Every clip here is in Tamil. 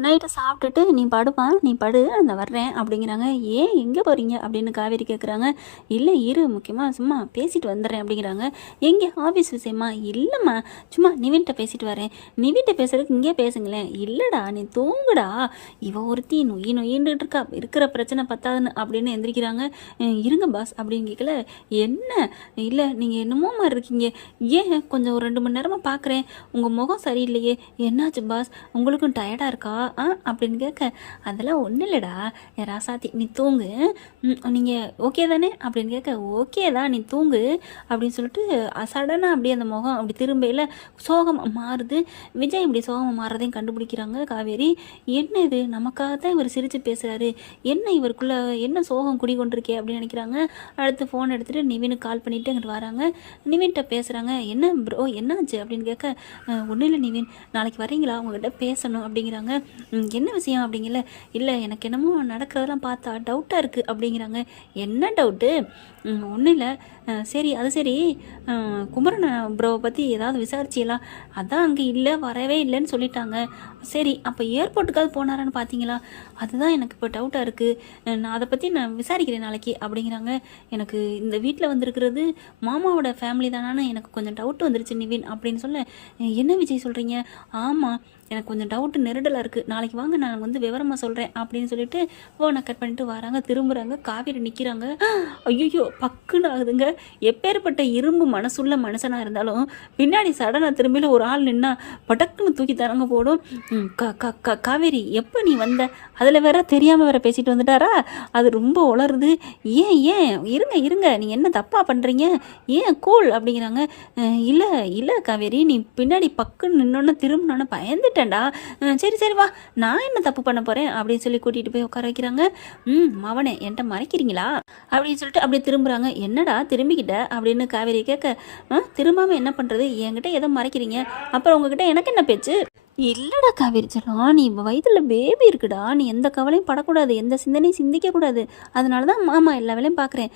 நைட்டு சாப்பிட்டுட்டு நீ படுப்பா நீ படு நான் வர்றேன். அப்படிங்கிறாங்க. ஏன் எங்கே போகிறீங்க அப்படின்னு காவேரி கேட்குறாங்க இல்லை இரு முக்கியமாக சும்மா பேசிட்டு வந்துடுறேன் அப்படிங்கிறாங்க. எங்கே ஆஃபீஸ் விஷயமா? இல்லைம்மா சும்மா நிவின்ட்ட பேசிட்டு வரேன். நிவின்ட்ட பேசுறதுக்கு இங்கே பேசுங்களேன். இல்லைடா நீ தூங்குடா. இவ ஒருத்தி நொய் நொயின்னுட்டு இருக்கா. இருக்கிற பிரச்சனை பத்தாதுன்னு அப்படின்னு எந்திரிக்கிறாங்க. இருங்க பாஸ் அப்படின்னு கேட்கல என்ன? இல்லை நீங்கள் என்னமோ மாதிரி இருக்கீங்க. ஏன் கொஞ்சம் ஒரு ரெண்டு மணி நேரமாக பார்க்குறேன் உங்கள் முகம் சரியில்லையே. என்னாச்சு பாஸ்? உங்களுக்கும் டயர்டாக இருக்கா? ஆ அப்படின்னு கேட்க அதெல்லாம் ஒன்றும் இல்லைடா. என் ராசாத்தி நீ தூங்கு. நீங்கள் ஓகே தானே? அப்படின்னு கேட்க ஓகே தான் நீ தூங்கு. அப்படின்னு சொல்லிட்டு சடனாக அப்படியே அந்த முகம் அப்படி திரும்பையில் சோகமாக மாறுது. விஜய் இப்படி சோகமாக மாறுறதையும் கண்டுபிடிக்கிறாங்க காவேரி. என்ன இது? நமக்காக தான் இவர் சிரித்து பேசுகிறாரு என்ன இவருக்குள்ளே என்ன சோகம் குடி கொண்டிருக்கே? அப்படின்னு நினைக்கிறாங்க. அடுத்து ஃபோன் எடுத்துகிட்டு நிவினுக்கு கால் பண்ணிவிட்டு அங்கிட்டு வராங்க. நிவின்கிட்ட பேசுகிறாங்க என்ன ப்ரோ என்னாச்சு? அப்படின்னு கேட்க ஒன்றும் இல்லை நிவின். நாளைக்கு வரீங்களா உங்ககிட்ட பேசணும். அப்படிங்கிறாங்க. என்ன விஷயம் அப்படிங்கல? இல்லை எனக்கு என்னமோ நடக்கிறதெல்லாம் பார்த்தா டவுட்டாக இருக்குது அப்படிங்கிறாங்க. என்ன டவுட்டு ஒன்றும் இல்லை. சரி அது சரி. அஹ், குமரன் ப்ரோவை பற்றி ஏதாவது விசாரிச்சியலாம் அதான் அங்கே இல்லை வரவே இல்லைன்னு சொல்லிட்டாங்க. சரி அப்போ ஏர்போர்ட்டுக்காவது போனாரான்னு பார்த்தீங்களா அதுதான் எனக்கு இப்போ டவுட்டாக இருக்குது நான் அதை பற்றி நான் விசாரிக்கிறேன் நாளைக்கு அப்படிங்கிறாங்க. எனக்கு இந்த வீட்டில் வந்திருக்கிறது மாமாவோட ஃபேமிலி தானான்னு எனக்கு கொஞ்சம் டவுட் வந்துருச்சு நிவின் அப்படின்னு சொல்ல. என்ன விஜய் சொல்கிறீங்க ஆமாம் எனக்கு கொஞ்சம் டவுட்டு நெருடலாக இருக்குது நாளைக்கு வாங்க நான் வந்து விவரமாக சொல்கிறேன் அப்படின்னு சொல்லிட்டு ஃபோனை கட் பண்ணிட்டு வராங்க. திரும்புகிறாங்க காவேரி நிற்கிறாங்க ஐயோ பக்குன்னு ஆகுதுங்க. எப்பேற்பட்ட இரும்பு மனசுள்ள மனுஷனாக இருந்தாலும் பின்னாடி சடனாக திரும்பியில் ஒரு ஆள் நின்னா படக்குன்னு தூக்கி தரங்க போடும். காவேரி எப்போ நீ வந்த? அதில் வேற தெரியாமல் வேற பேசிட்டு வந்துட்டாரா? அது ரொம்ப உளருது ஏன் ஏன்? இருங்க இருங்க. நீங்கள் என்ன தப்பாக பண்ணுறீங்க ஏன் கூல் அப்படிங்கிறாங்க. இல்லை இல்லை காவேரி நீ பின்னாடி பக்குன்னு நின்னோன்னு திரும்பினோன்னு பயந்துட்டேன்டா. சரி சரி வா. நான் என்ன தப்பு பண்ண போகிறேன் அப்படின்னு சொல்லி கூட்டிகிட்டு போய் உட்கார வைக்கிறாங்க. ம் மவனே என்கிட்ட மறைக்கிறீங்களா? அப்படின்னு சொல்லிட்டு அப்படியே திரும்புகிறாங்க என்னடா திரும்பிக்கிட்ட? அப்படின்னு காவேரி கேட்க "ஆ, என்ன பண்ணுறது என்கிட்ட எதை மறைக்கிறீங்க. அப்புறம் உங்ககிட்ட எனக்கு என்ன பேச்சு? இல்லைடா காவேரி செல்லம் நீ வயிற்றுல பேபி இருக்குடா. நீ எந்த கவலையும் படக்கூடாது. எந்த சிந்தனையும் சிந்திக்கக்கூடாது. அதனால தான் மாமா எல்லா வேலையும் பார்க்குறேன்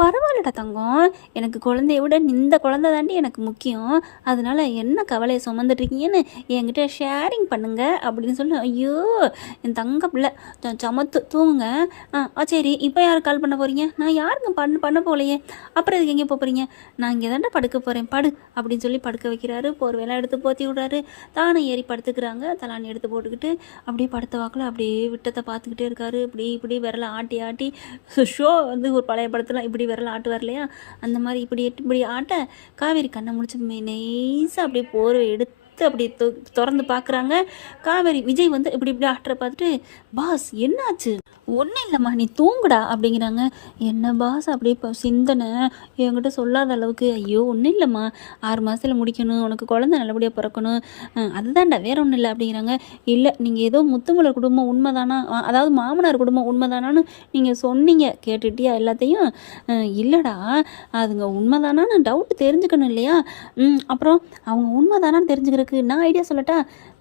பரவாயில்லடா தங்கம். எனக்கு குழந்தைய விட இந்த குழந்தை தாண்டி எனக்கு முக்கியம். அதனால என்ன கவலையை சுமந்துட்டு இருக்கீங்கன்னு என்கிட்ட ஷேரிங் பண்ணுங்க அப்படின்னு சொல்லி. ஐயோ என் தங்க பிள்ளை. சமத்து தூங்குங்க. ஆ சரி இப்போ யார் கால் பண்ண போகிறீங்க நான் யாருங்க பண்ண பண்ண போகலையே அப்புறம் இதுக்கு எங்கே போகிறீங்க நான் இங்கே தாண்டா படுக்க போகிறேன் படு அப்படின்னு சொல்லி படுக்க வைக்கிறாரு. போர்வையெல்லாம் எடுத்து போத்தி விடுறாரு. தானே ஏறி படுத்துக்கிறாங்க. தலான் எடுத்து போட்டுக்கிட்டு அப்படியே படுத்த வாக்கில் அப்படியே விட்டத்தை பார்த்துக்கிட்டே இருக்காரு. இப்படி இப்படி விரல ஆட்டி ஆட்டி ஷோ வந்து ஒரு பழைய படத்தில் இப்படி விரல ஆட்டுவார் இல்லையா? அந்த மாதிரி இப்படி இப்படி ஆட்ட காவேரி கண்ணை முடிச்சு நைஸாக அப்படியே போர்வை எடுத்து அப்படி தொ- திறந்து பார்க்குறாங்க. காவேரி விஜய் வந்து இப்படி இப்படி ஆட்டுற பார்த்துட்டு பாஸ் என்னாச்சு? ஒன்றும் இல்லைம்மா நீ தூங்குடா அப்படிங்கிறாங்க. என்ன பாஸ் அப்படி இப்போ சிந்தனை. என்கிட்ட சொல்லாத அளவுக்கு ஐயோ ஒன்றும் இல்லைம்மா. ஆறு மாதத்தில் முடிக்கணும். உனக்கு குழந்தை நல்லபடியாக பிறக்கணும். அதுதான்டா வேற ஒன்றும் இல்லை அப்படிங்கிறாங்க. இல்லை நீங்கள் ஏதோ முத்துமலர் குடும்பம் உண்மைதானா? அதாவது மாமனார் குடும்பம் உண்மைதானான்னு நீங்கள் சொன்னீங்க. கேட்டுட்டியா எல்லாத்தையும்? இல்லைடா. அதுங்க உண்மைதானான்னு டவுட் தெரிஞ்சுக்கணும் இல்லையா? அப்புறம் அவங்க உண்மைதானான்னு தெரிஞ்சுக்கிறதுக்கு நான் ஐடியா சொல்லட்டா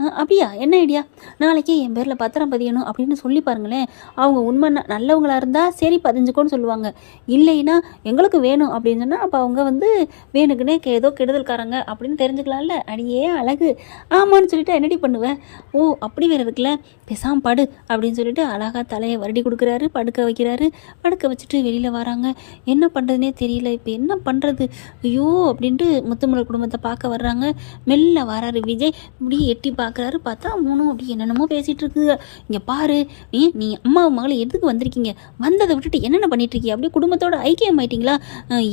அப்படியா? என்ன ஐடியா? நாளைக்கு என் பேரில் பத்திரம் பதியணும் அப்படின்னு சொல்லி பாருங்களேன். அவங்க உண்மை ந- நல்லவங்களா இருந்தால் சரி பதிஞ்சுக்கோன்னு சொல்லுவாங்க. இல்லைன்னா எங்களுக்கு வேணும் அப்படின்னு சொன்னால் அப்போ அவங்க வந்து வேணுக்குன்னே ஏதோ கெடுதல்காரங்க அப்படின்னு தெரிஞ்சுக்கலாம்ல. அடியே அழகு. ஆமான்னு சொல்லிட்டு என்னடி பண்ணுவேன் ஓ அப்படி வேறு இருக்குல்ல. பெசாம் படு அப்படின்னு சொல்லிட்டு அழகாக தலையை வருடி கொடுக்குறாரு படுக்க வைக்கிறாரு. படுக்க வச்சுட்டு வெளியில் வராங்க. என்ன பண்ணுறதுனே தெரியல. இப்போ என்ன பண்ணுறது ஐயோ அப்படின்ட்டு முத்துமலை குடும்பத்தை பார்க்க வர்றாங்க. மெல்ல வராரு விஜய். இப்படி எட்டி பார்க்குறாரு பார்த்தா மூணும் அப்படி என்னென்னமோ பேசிகிட்டு இருக்குங்க இங்கே பாரு நீ நீ அம்மா மகளை எதுக்கு வந்திருக்கீங்க? வந்ததை விட்டுட்டு என்னென்ன பண்ணிட்டு அப்படியே குடும்பத்தோட ஐக்கியம் ஆயிட்டீங்களா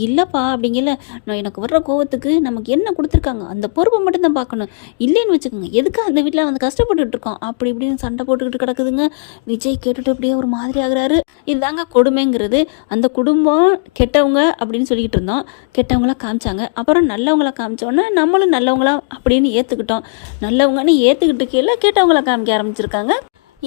இல்லைப்பா அப்படிங்கல. நான் எனக்கு வர்ற கோவத்துக்கு நமக்கு என்ன கொடுத்துருக்காங்க? அந்த பொறுப்பை மட்டும் தான் பார்க்கணும். இல்லைன்னு வச்சுக்கோங்க. எதுக்கு அந்த வீட்டில் வந்து கஷ்டப்பட்டுட்டு இருக்கோம்? அப்படி இப்படின்னு சண்டை போட்டுக்கிட்டு கிடக்குதுங்க. விஜய் கேட்டுட்டு அப்படியே ஒரு மாதிரி ஆகுறாரு. இதுதாங்க கொடுமைங்கிறது. அந்த குடும்பம் கெட்டவங்க அப்படின்னு சொல்லிக்கிட்டு இருந்தோம். கெட்டவங்களா காமிச்சாங்க. அப்புறம் நல்லவங்களா காமிச்சோன்னே நம்மளும் நல்லவங்களா அப்படின்னு ஏற்றுக்கிட்டோம் நல்லவங்கன்னு ஏற்றுக்கிட்டு கீழே கேட்டவங்களை காமிக்க ஆரம்பிச்சிருக்காங்க.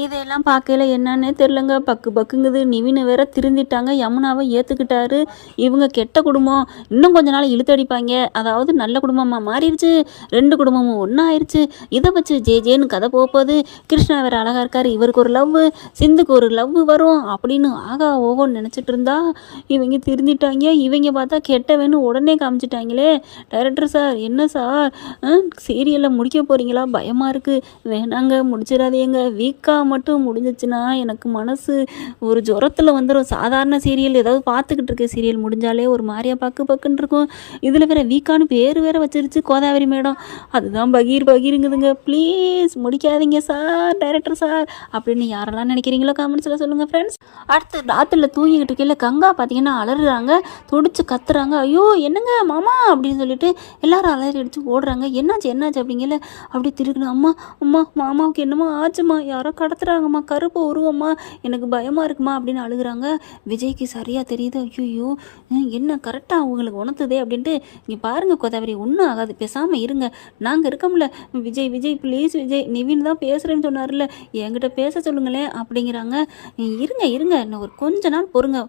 இதெல்லாம் பார்க்கல என்னன்னே தெரிலங்க பக்கு பக்குங்குது. நிவினை வேற திருந்திட்டாங்க. யமுனாவை ஏற்றுக்கிட்டாரு இவங்க கெட்ட குடும்பம். இன்னும் கொஞ்ச நாள் இழுத்தடிப்பாங்க அதாவது நல்ல குடும்பமாக மாறிடுச்சு. ரெண்டு குடும்பமும் ஒன்றா ஆயிடுச்சு இதை வச்சு ஜே ஜேன்னு கதை போக போகுது. கிருஷ்ணா வேற அழகா இருக்கார். இவருக்கு ஒரு லவ் சிந்துக்கு ஒரு லவ் வரும் அப்படின்னு ஆகா ஓகோன்னு நினச்சிட்டு இருந்தா. இவங்க திருந்திட்டாங்க. இவங்க பார்த்தா கெட்டவேன்னு உடனே காமிச்சிட்டாங்களே. டைரக்டர் சார் என்ன சார்? சீரியலில் முடிக்க போகிறீங்களா பயமாக இருக்குது வேணாங்க முடிச்சிடாதீங்க. வீக்காக மட்டும் முடிஞ்சிச்சுன்னா எனக்கு மனசு ஒரு ஜுரத்தில் வந்துடும் சாதாரண சீரியல் ஏதாவது பார்த்துக்கிட்டு இருக்க சீரியல் முடிஞ்சாலே ஒரு மாதிரியா பக்கு பக்குன்னு இருக்கும். இதில் வேற வீக்கான்னு பேர் வேற வச்சிருச்சு கோதாவரி மேடம். அதுதான் பகீர் பகீருங்குதுங்க. ப்ளீஸ் முடிக்காதீங்க சார் டைரக்டர் சார் அப்படின்னு யாரெல்லாம் நினைக்கிறீங்களோ காமெண்ட்ஸில் சொல்லுங்கள் ஃப்ரெண்ட்ஸ் அடுத்து ராத்திரில் தூங்கிக்கிட்டு இருக்கையில் கங்கா பார்த்தீங்கன்னா அலறுறாங்க. துடிச்சு கத்துறாங்க. ஐயோ என்னங்க மாமா அப்படின்னு சொல்லிட்டு எல்லாரும் அலறி அடித்து ஓடுறாங்க. என்னாச்சு என்னாச்சு அப்படிங்கல அப்படி திருக்கணும் அம்மா அம்மா மாமாவுக்கு என்னமோ ஆச்சுமா? யாரோ கடை நடத்துகிறாங்கம்மா கருப்பு உருவம்மா எனக்கு பயமாக இருக்குமா அப்படின்னு அழுகுறாங்க. விஜய்க்கு சரியாக தெரியுது ஐயோ என்ன கரெக்டாக அவங்களுக்கு உணர்த்துதே அப்படின்ட்டு இங்கே பாருங்க கொதவரி ஒன்றும் ஆகாது பேசாமல் இருங்க. நாங்கள் இருக்கோம்ல விஜய் விஜய் ப்ளீஸ் விஜய் நிவின் தான் பேசுகிறேன்னு சொன்னார்ல என்கிட்ட பேச சொல்லுங்களேன் அப்படிங்கிறாங்க. இருங்க இருங்க இன்னும் ஒரு கொஞ்ச நாள் பொறுங்க.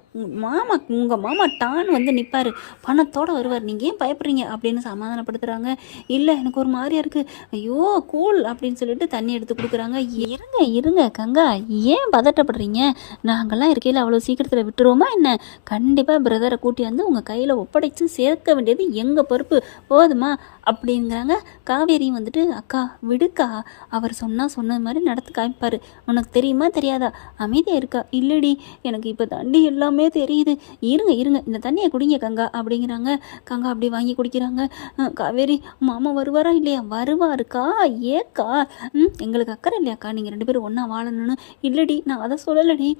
மாமா உங்கள் மாமா டான் வந்து நிற்பார் பணத்தோடு வருவார். நீங்கள் ஏன் பயப்படுறீங்க அப்படின்னு சமாதானப்படுத்துகிறாங்க இல்லை எனக்கு ஒரு மாதிரியாக இருக்குது ஐயோ கூல் அப்படின்னு சொல்லிட்டு தண்ணி எடுத்து கொடுக்குறாங்க. இருங்க இருங்க. கங்கா. ஏன் பதட்டப்படுறீங்க? நாங்கள்லாம் இருக்கையில் அவ்வளோ சீக்கிரத்தில் விட்டுருவோமா என்ன? கண்டிப்பாக பிரதரை கூட்டி வந்து உங்கள் கையில் ஒப்படைச்சு சேர்க்க வேண்டியது எங்கள் பொறுப்பு? போதுமா? அப்படிங்கிறாங்க. காவேரியும் வந்துட்டு அக்கா விடுக்கா. அவர் சொன்னால் சொன்னது மாதிரி நடத்து காமிப்பார். உனக்கு தெரியுமா தெரியாதா? அமைதியாக இருக்கா? இல்லடி எனக்கு இப்போ தண்ணி எல்லாமே தெரியுது. இருங்க இருங்க. இந்த தண்ணியை குடிங்க கங்கா அப்படிங்கிறாங்க. கங்கா அப்படி வாங்கி குடிக்கிறாங்க. காவேரி மாமா வருவாரா இல்லையா? வருவாருக்கா ஏக்கா. ம் எங்களுக்கு அக்கறை இல்லையாக்கா. நீங்கள் ரெண்டு பேரும் ஒன்றா வாழணும்னு. இல்லடி நான் அதை சொல்லலடி.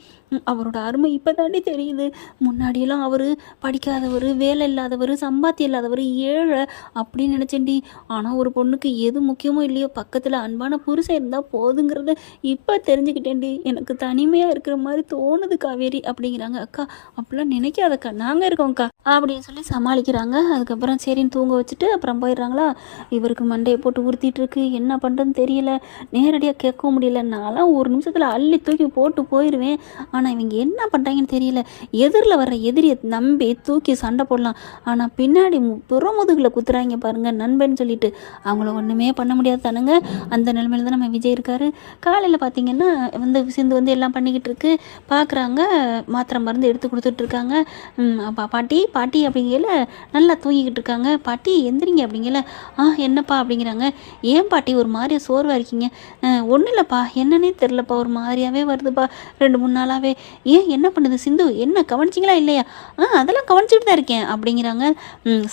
அவரோட அருமை இப்போ தாண்டி தெரியுது. முன்னாடியெல்லாம் அவர் படிக்காதவர் வேலை இல்லாதவர் சம்பாத்தியம் இல்லாதவர் ஏழை அப்படின்னு நினச்சேன்டி ஆனால் ஒரு பொண்ணுக்கு எது முக்கியமோ இல்லையோ பக்கத்தில் அன்பான புருஷன் இருந்தால் போதுங்கிறத இப்போ தெரிஞ்சுக்கிட்டேன்டி. எனக்கு தனிமையாக இருக்கிற மாதிரி தோணுது காவேரி அப்படிங்கிறாங்க. அக்கா அப்படிலாம் நினைக்காதக்கா. நாங்கள் இருக்கோம்க்கா அப்படின்னு சொல்லி சமாளிக்கிறாங்க. அதுக்கப்புறம் சரின்னு தூங்க வச்சுட்டு அப்புறம் போயிடுறாங்களா? இவருக்கு மண்டையை போட்டு உறுத்திட்டு இருக்கு. என்ன பண்ணுறதுன்னு தெரியல. நேரடியாக கேட்கவும் முடியல. நான்லாம் ஒரு நிமிஷத்தில் அள்ளி தூக்கி போட்டு போயிடுவேன் ஆனால் இவங்க என்ன பண்ணுறாங்கன்னு தெரியல. எதிரில் வர்ற எதிரியை நம்பி தூக்கி சண்டை போடலாம். ஆனால் பின்னாடி மு- புறமுதுகில் குத்துறாங்க பாருங்க. நண்பன் சொல்லிட்டு அவங்கள ஒன்றுமே பண்ண முடியாது தானுங்க. அந்த நிலைமையில தான் நம்ம விஜய் இருக்காரு. காலையில் பார்த்தீங்கன்னா வந்து சிந்து வந்து எல்லாம் பண்ணிக்கிட்டு இருக்கு. பார்க்குறாங்க மாத்திரை மருந்து எடுத்து கொடுத்துட்டு இருக்காங்க. அப்பா பாட்டி பாட்டி அப்படிங்கல நல்லா தூங்கிக்கிட்டு இருக்காங்க. பாட்டி எந்திரிங்க அப்படிங்கல ஆ என்னப்பா? அப்படிங்கிறாங்க. ஏன் பாட்டி ஒரு மாதிரி சோர்வாக இருக்கீங்க? ஒன்றும் இல்லைப்பா. என்னன்னே தெரிலப்பா ஒரு மாதிரியாகவே வருதுப்பா. ரெண்டு மூணு நாளாகவே ஏன்? என்ன பண்ணுது சிந்து? என்ன கவனிச்சிங்களா இல்லையா? ஆ அதெல்லாம் கவனிச்சுட்டு தான் இருக்கேன். அப்படிங்கிறாங்க.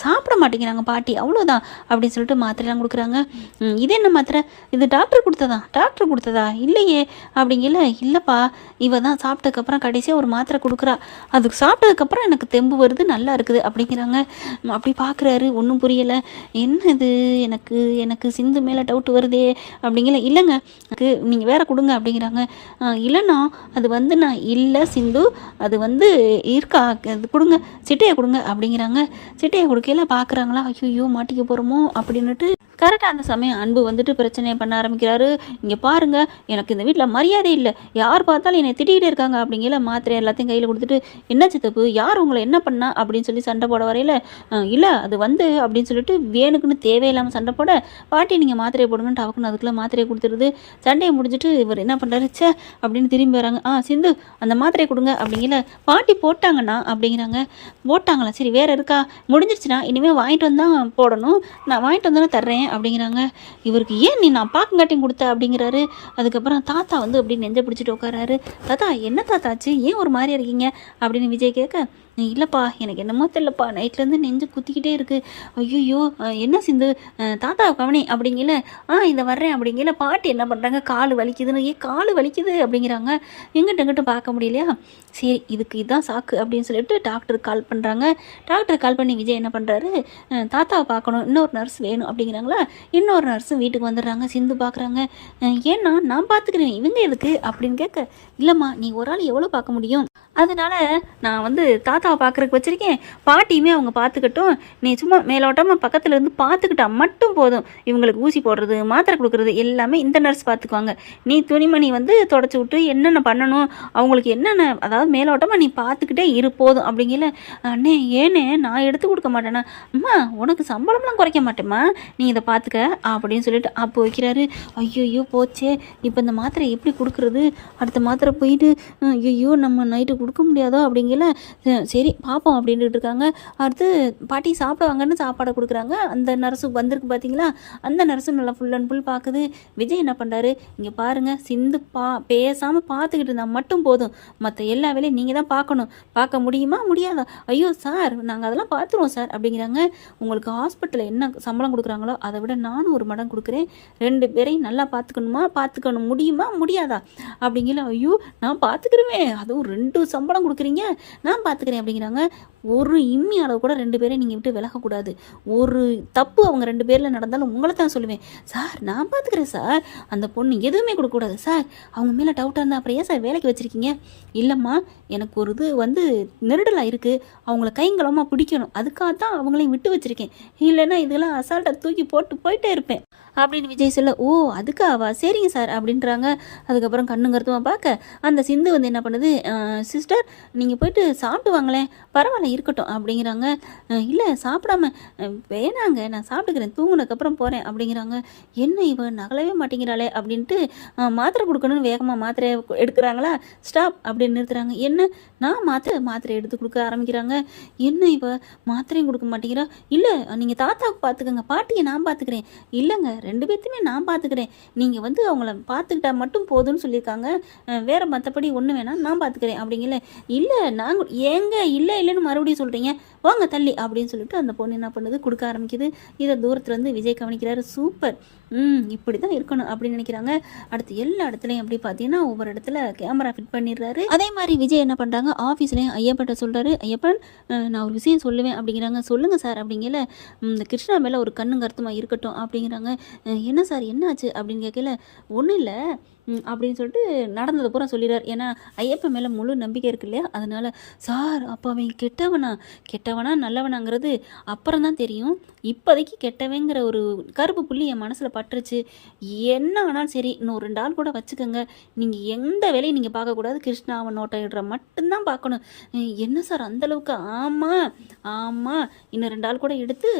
சாப்பிட மாட்டேங்கிறாங்க பாட்டி. அவ்வளோதான் அப்படின்னு சொல்லிட்டு மாத்திரைலாம் கொடுக்குறாங்க. இது என்ன மாத்திரை? இது டாக்டர் கொடுத்ததா? டாக்டர் கொடுத்ததா? இல்லையே. அப்படிங்கல இல்லைப்பா இவ தான் சாப்பிட்டதுக்கப்புறம் கடைசியாக ஒரு மாத்திரை கொடுக்குறா. அதுக்கு சாப்பிட்டதுக்கப்புறம் எனக்கு தெம்பு வருது நல்லா இருக்குது அப்படிங்கிறாங்க. அப்படி பார்க்குறாரு ஒன்றும் புரியலை. என்ன இது எனக்கு எனக்கு சிந்து மேலே டவுட் வருதே. அப்படிங்கல இல்லைங்க. நீங்கள் வேற கொடுங்க அப்படிங்கிறாங்க. "ஆ, இல்லைண்ணா அது வந்து நான் இல்லை சிந்து. அது வந்து இருக்கா? அது கொடுங்க. சிட்டையை கொடுங்க அப்படிங்கிறாங்க. சிட்டையை கொடுக்கையில் பார்க்குறாங்களா ஐயோ மாட்டிக்க போகிறோம் அப்படின்னுட்டு கரெக்டாக அந்த சமயம் அன்பு வந்துட்டு பிரச்சனையை பண்ண ஆரம்பிக்கிறாரு. இங்கே பாருங்கள் எனக்கு இந்த வீட்டில் மரியாதை இல்லை. யார் பார்த்தாலும் என்னை திட்டிகிட்டு இருக்காங்க அப்படிங்கிற மாத்திரை எல்லாத்தையும் கையில் கொடுத்துட்டு என்ன சித்தப்பு யார் உங்களை என்ன பண்ணா? அப்படின்னு சொல்லி சண்டை போட வரையில இல்லை அது வந்து அப்படின்னு சொல்லிட்டு வேணுக்குன்னு தேவையில்லாமல் சண்டை போட பாட்டி நீங்கள் மாத்திரையை போடுங்கன்ட்டு அவக்குன்னு அதுக்குள்ளே மாத்திரையை கொடுத்துருது சண்டையை முடிஞ்சுட்டு இவர் என்ன பண்ணுறாரு சே அப்படின்னு திரும்பி வராங்க. ஆ சிந்து அந்த மாத்திரையை கொடுங்க அப்படிங்கிற பாட்டி போட்டாங்கண்ணா அப்படிங்கிறாங்க. போட்டாங்களா? சரி வேறு இருக்கா? முடிஞ்சிருச்சுனா இனிமேல் வாங்கிட்டு வந்தால் போடணும். நான் வாங்கிட்டு வந்தானே தர்றேன் அப்படிங்கிறாங்க. இவருக்கு ஏன் நீ நான் பார்க்கங்காட்டியும் கொடுத்த அப்படிங்கிறாரு. அதுக்கப்புறம் தாத்தா வந்து அப்படி நெஞ்ச பிடிச்சிட்டு உட்காராரு. தாத்தா என்ன தாத்தாச்சு? ஏன் ஒரு மாதிரியா இருக்கீங்க? அப்படின்னு விஜய் கேட்க இல்லைப்பா எனக்கு என்னமோ தெரியலப்பா. நைட்லேருந்து நெஞ்சு குத்திக்கிட்டே இருக்குது ஐயோ என்ன சிந்து? தாத்தா கவனி அப்படிங்கல. ஆ இதை வர்றேன் அப்படிங்கல. பாட்டி என்ன பண்ணுறாங்க கால் வலிக்குதுன்னு ஏ கால் வலிக்குது அப்படிங்கிறாங்க. எங்கிட்ட எங்கிட்ட பார்க்க முடியலையா? சரி இதுக்கு இதுதான் சாக்கு அப்படின்னு சொல்லிட்டு டாக்டருக்கு கால் பண்ணுறாங்க டாக்டர் கால் பண்ணி விஜய் என்ன பண்ணுறாரு தாத்தாவை பார்க்கணும். இன்னொரு நர்ஸ் வேணும் அப்படிங்கிறாங்களா? இன்னொரு நர்ஸும் வீட்டுக்கு வந்துடுறாங்க. சிந்து பார்க்குறாங்க. ஏன்னா நான் பார்த்துக்கிறேன். இவங்க எதுக்கு? அப்படின்னு கேட்க இல்லைம்மா நீ ஒரு ஆள் எவ்வளோ பார்க்க முடியும்? அதனால நான் வந்து தாத்தா தாத்தாவை பார்க்குறக்கு வச்சுருக்கேன். பாட்டியுமே அவங்க பார்த்துக்கட்டும். நீ சும்மா மேலோட்டமாக பக்கத்தில் இருந்து பார்த்துக்கிட்டா மட்டும் போதும். இவங்களுக்கு ஊசி போடுறது மாத்திரை கொடுக்குறது எல்லாமே இந்த நர்ஸ் பார்த்துக்குவாங்க. நீ துணிமணி வந்து தொடச்சி விட்டு என்னென்ன பண்ணணும்? அவங்களுக்கு என்னென்ன அதாவது மேலோட்டமாக நீ பார்த்துக்கிட்டே இரு போதும் அப்படிங்கல அண்ணே ஏனே நான் எடுத்து கொடுக்க மாட்டேனா? அம்மா உனக்கு சம்பளம்லாம் குறைக்க மாட்டேம்மா. நீ இதை பார்த்துக்க அப்படின்னு சொல்லிட்டு அப்போ வைக்கிறாரு. ஐயோ போச்சே. இப்போ இந்த மாத்திரை எப்படி கொடுக்குறது? அடுத்த மாத்திரை போயிட்டு ஐயோ நம்ம நைட்டு கொடுக்க முடியாதோ? அப்படிங்கல சரி சரி பார்ப்போம் அப்படின்ட்டு இருக்காங்க. அடுத்து பாட்டி சாப்பிடுவாங்கன்னு சாப்பாடை கொடுக்குறாங்க. அந்த நர்ஸு வந்திருக்கு பார்த்தீங்களா அந்த நர்ஸும் நல்லா ஃபுல் அண்ட் ஃபுல் பார்க்குது விஜய் என்ன பண்ணுறாரு இங்கே பாருங்கள் சிந்து பா பேசாமல் பார்த்துக்கிட்டு இருந்தால் மட்டும் போதும். மற்ற எல்லா வேலையும் நீங்கள் தான் பார்க்கணும் பார்க்க முடியுமா? முடியாதா? ஐயோ சார் நாங்கள் அதெல்லாம் பார்த்துருவோம் சார் அப்படிங்கிறாங்க. உங்களுக்கு ஹாஸ்பிட்டலில் என்ன சம்பளம் கொடுக்குறாங்களோ அதை விட நானும் ஒரு மடம் கொடுக்குறேன். ரெண்டு பேரையும் நல்லா பார்த்துக்கணுமா பார்த்துக்கணும் முடியுமா? முடியாதா? அப்படிங்கிற ஐயோ நான் பார்த்துக்கிறேன் அதுவும் ரெண்டு சம்பளம் கொடுக்குறீங்க. நான் பார்த்துக்கிறேன் அப்படிங்கிறாங்க. ஒரு இம்மி அளவு கூட ரெண்டு பேரையும் நீங்கள் விட்டு விலகக்கூடாது ஒரு தப்பு அவங்க ரெண்டு பேரில் நடந்தாலும் உங்களை தான் சொல்லுவேன். சார் நான் பார்த்துக்கிறேன் சார். அந்த பொண்ணு எதுவுமே கொடுக்கக்கூடாது சார். அவங்க மேலே டவுட்டாக இருந்தால் அப்புறம் ஏன் சார் வேலைக்கு வச்சுருக்கீங்க? இல்லைம்மா எனக்கு ஒரு இது வந்து நெருடலாக இருக்குது அவங்கள கைங்களமாக பிடிக்கணும். அதுக்காக தான் அவங்களையும் விட்டு வச்சுருக்கேன். இல்லைன்னா இதெல்லாம் அசால்ட்டாக தூக்கி போட்டு போயிட்டே இருப்பேன். அப்படின்னு விஜய் சொல்ல ஓ அதுக்காவா? சரிங்க சார் அப்படின்றாங்க. அதுக்கப்புறம் கண்ணும் கருத்துமா பார்க்க அந்த சிந்து வந்து என்ன பண்ணுது சிஸ்டர் நீங்கள் போயிட்டு சாப்பிட்டு வாங்களேன். பரவாயில்ல இருக்கட்டும் அப்படிங்கிறாங்க. இல்லை சாப்பிடாம வேணாங்க நான் சாப்பிட்டுக்கிறேன். தூங்கினதுக்கப்புறம் போகிறேன் அப்படிங்கிறாங்க. என்ன இவ நகலவே மாட்டேங்கிறாளே அப்படின்ட்டு மாத்திரை கொடுக்கணும்னு வேகமாக மாத்திரை எடுக்கிறாங்களா? ஸ்டாப் அப்படின்னு நிறுத்துறாங்க. என்ன? நான் மாத்திரை மாத்திரை எடுத்து கொடுக்க ஆரம்பிக்கிறாங்க. என்ன இவ? மாத்திரையும் கொடுக்க மாட்டேங்கிறா? இல்லை நீங்கள் தாத்தாவுக்கு பார்த்துக்கோங்க. பாட்டியை நான் பார்த்துக்கிறேன். இல்லைங்க ரெண்டு பேர்த்தையுமே நான் பார்த்துக்கிறேன் நீங்கள் வந்து அவங்கள பார்த்துக்கிட்டா மட்டும் போதும்னு சொல்லியிருக்காங்க. வேறு மற்றபடி ஒன்று வேணாம் நான் பார்த்துக்கிறேன் அப்படிங்கல. இல்லை நாங்கள் ஏங்க இல்லை இல்லைன்னு மறுபடியும் சொல்கிறீங்க வாங்க தள்ளி அப்படின்னு சொல்லிட்டு அந்த பொண்ணு என்ன பண்ணுது? கொடுக்க ஆரம்பிக்குது. இதை தூரத்துலேருந்து விஜய் கவனிக்கிறாரு. சூப்பர். ம் இப்படி தான் இருக்கணும் அப்படின்னு நினைக்கிறாங்க. அடுத்து எல்லா இடத்துலையும் அப்படி பார்த்தீங்கன்னா ஒவ்வொரு இடத்துல கேமரா ஃபிட் பண்ணிடுறாரு. அதே மாதிரி விஜய் என்ன பண்ணுறாங்க ஆஃபீஸ்லேயும் ஐயப்பன்ட்ட சொல்கிறாரு ஐயப்பன் நான் ஒரு விஷயம் சொல்லுவேன் அப்படிங்கிறாங்க. சொல்லுங்கள் சார் அப்படிங்கல. இந்த கிருஷ்ணா மேலே ஒரு கண்ணு கருத்துமாக இருக்கட்டும் அப்படிங்கிறாங்க. என்ன சார்? என்னாச்சு? அப்படின்னு கேட்கல ஒன்றும் இல்லை. அப்படின்னு சொல்லிட்டு நடந்ததை பூரா சொல்லிடுறார். ஏன்னா ஐயப்பன் மேலே முழு நம்பிக்கை இருக்கு இல்லையா? அதனால சார் அப்போ அவன் கெட்டவனா? கெட்டவனா நல்லவனாங்கிறது அப்புறம் தான் தெரியும். இப்போதைக்கு கெட்டவங்கிற ஒரு கருப்பு புள்ளி என் மனசில் பட்டுருச்சு. என்ன ஆனாலும் சரி இன்னும் ரெண்டு ஆள் கூட வச்சுக்கோங்க. நீங்கள் எந்த வேலையும் நீங்கள் பார்க்கக்கூடாது. கிருஷ்ணாவை நோட்டையிடுற மட்டும்தான் பார்க்கணும். என்ன சார் அந்தளவுக்கு ஆமாம் ஆமாம் இன்னும் ரெண்டு ஆள் கூட எடுத்து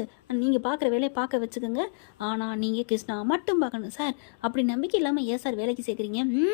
நீங்கள் பார்க்குற வேலையை பார்க்க வச்சுக்கோங்க. ஆனால் நீங்கள் கிருஷ்ணாவை மட்டும் பார்க்கணும். சார் அப்படி நம்பிக்கை இல்லாமல் ஏன் சார் வேலைக்கு செய்ய கேட்குறீங்க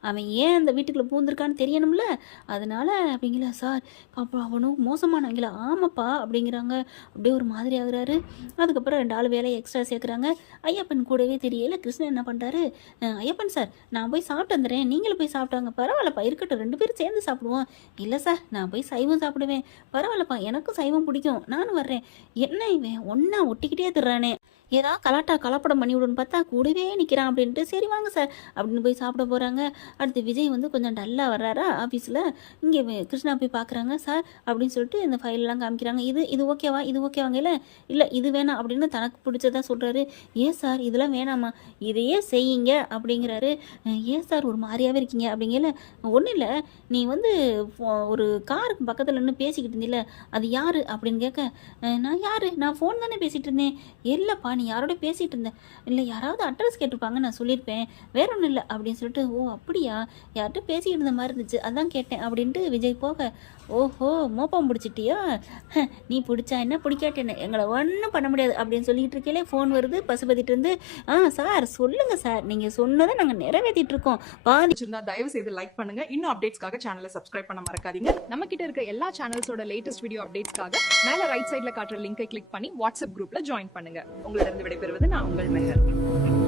அவன் ஏன் அந்த வீட்டுக்குள்ளே பூந்திருக்கான்னு தெரியணும்ல? அதனால அப்படிங்களா சார்? அப்புறம் அவனும் மோசமானவங்களா? ஆமாப்பா அப்படிங்கிறாங்க. அப்படியே ஒரு மாதிரி ஆகுறாரு. அதுக்கப்புறம் ரெண்டு ஆள் வேலையை எக்ஸ்ட்ரா சேர்க்குறாங்க. ஐயப்பன் கூடவே தெரியல கிருஷ்ணன் என்ன பண்ணுறாரு ஐயப்பன் சார் நான் போய் சாப்பிட்டு வந்துடுறேன். நீங்களும் போய் சாப்பிட்டாங்க. பரவாயில்லப்பா இருக்கட்டும். ரெண்டு பேரும் சேர்ந்து சாப்பிடுவோம். இல்லை சார் நான் போய் சைவம் சாப்பிடுவேன். பரவாயில்லப்பா எனக்கும் சைவம் பிடிக்கும். நானும் வர்றேன். என்ன இவன்? ஒன்றா ஒட்டிக்கிட்டே திடுறானே ஏதாவது கலாட்டா கலப்படம் பண்ணி விடுன்னு பார்த்தா கூடவே நிற்கிறான் அப்படின்ட்டு. சரி வாங்க சார். அப்படின்னு போய் சாப்பிட போகிறாங்க அடுத்து விஜய் வந்து கொஞ்சம் டல்லாக வர்றாரா? ஆஃபீஸில் இங்கே கிருஷ்ணா போய் பார்க்குறாங்க சார் அப்படின்னு சொல்லிட்டு இந்த ஃபைலெலாம் காமிக்கிறாங்க. இது இது ஓகேவா இது ஓகேவாங்க இல்லை இல்லை இது வேணாம் அப்படின்னு தனக்கு பிடிச்சதா சொல்கிறாரு ஏன் சார் இதெல்லாம் வேணாமா? இதையே செய்யுங்க அப்படிங்கிறாரு. ஏன் சார் ஒரு மாதிரியாகவே இருக்கீங்க அப்படிங்கல? ஒன்றும் இல்லை. நீ வந்து ஃபோ- ஒரு காருக்கு பக்கத்தில் நின்று பேசிக்கிட்டு இருந்தில்ல அது யார் அப்படின்னு கேட்க நான் யார்? நான் ஃபோன் தானே பேசிகிட்டு இருந்தேன். இல்லைப்பா நீ யாரோட பேசிகிட்டு இருந்தேன் இல்லை யாராவது அட்ரஸ் கேட்டிருப்பாங்க நான் சொல்லியிருப்பேன். வேற ஒன்றும் இல்லை. அப்படின்னு சொல்லிட்டு ஓ அப்படியா? யார்கிட்ட பேசிக்கிட்டு இருந்த மாதிரி இருந்துச்சு. அதான் கேட்டேன் அப்படின்ட்டு விஜய் போக ஓஹோ மோப்பம் பிடிச்சிட்டியா? நீ பிடிச்சா என்ன பிடிக்காட்டேன்னு எங்களை ஒன்றும் பண்ண முடியாது அப்படின்னு சொல்லிட்டு இருக்கீங்களே ஃபோன் வருது பசுபதிட்டு இருந்து ஆ சார் சொல்லுங்க சார். நீங்கள் சொன்னதை நாங்கள் நிறைவேற்றிட்டு இருக்கோம். பாதி தயவு செய்து லைக் பண்ணுங்க. இன்னும் அப்டேட்ஸ்க்காக சேனலை சப்ஸ்கிரைப் பண்ண மறக்காதீங்க. நம்ம கிட்ட இருக்க எல்லா சேனல்ஸோட லேட்டஸ்ட் வீடியோ அப்டேட்ஸ்க்காக மேலே ரைட் சைடில் காட்டுற லிங்கை கிளிக் பண்ணி வாட்ஸ்அப் குரூப்ல ஜாயின் பண்ணுங்க. உங்களிடம் விடைபெறுவது நான் உங்கள் மெஹர்.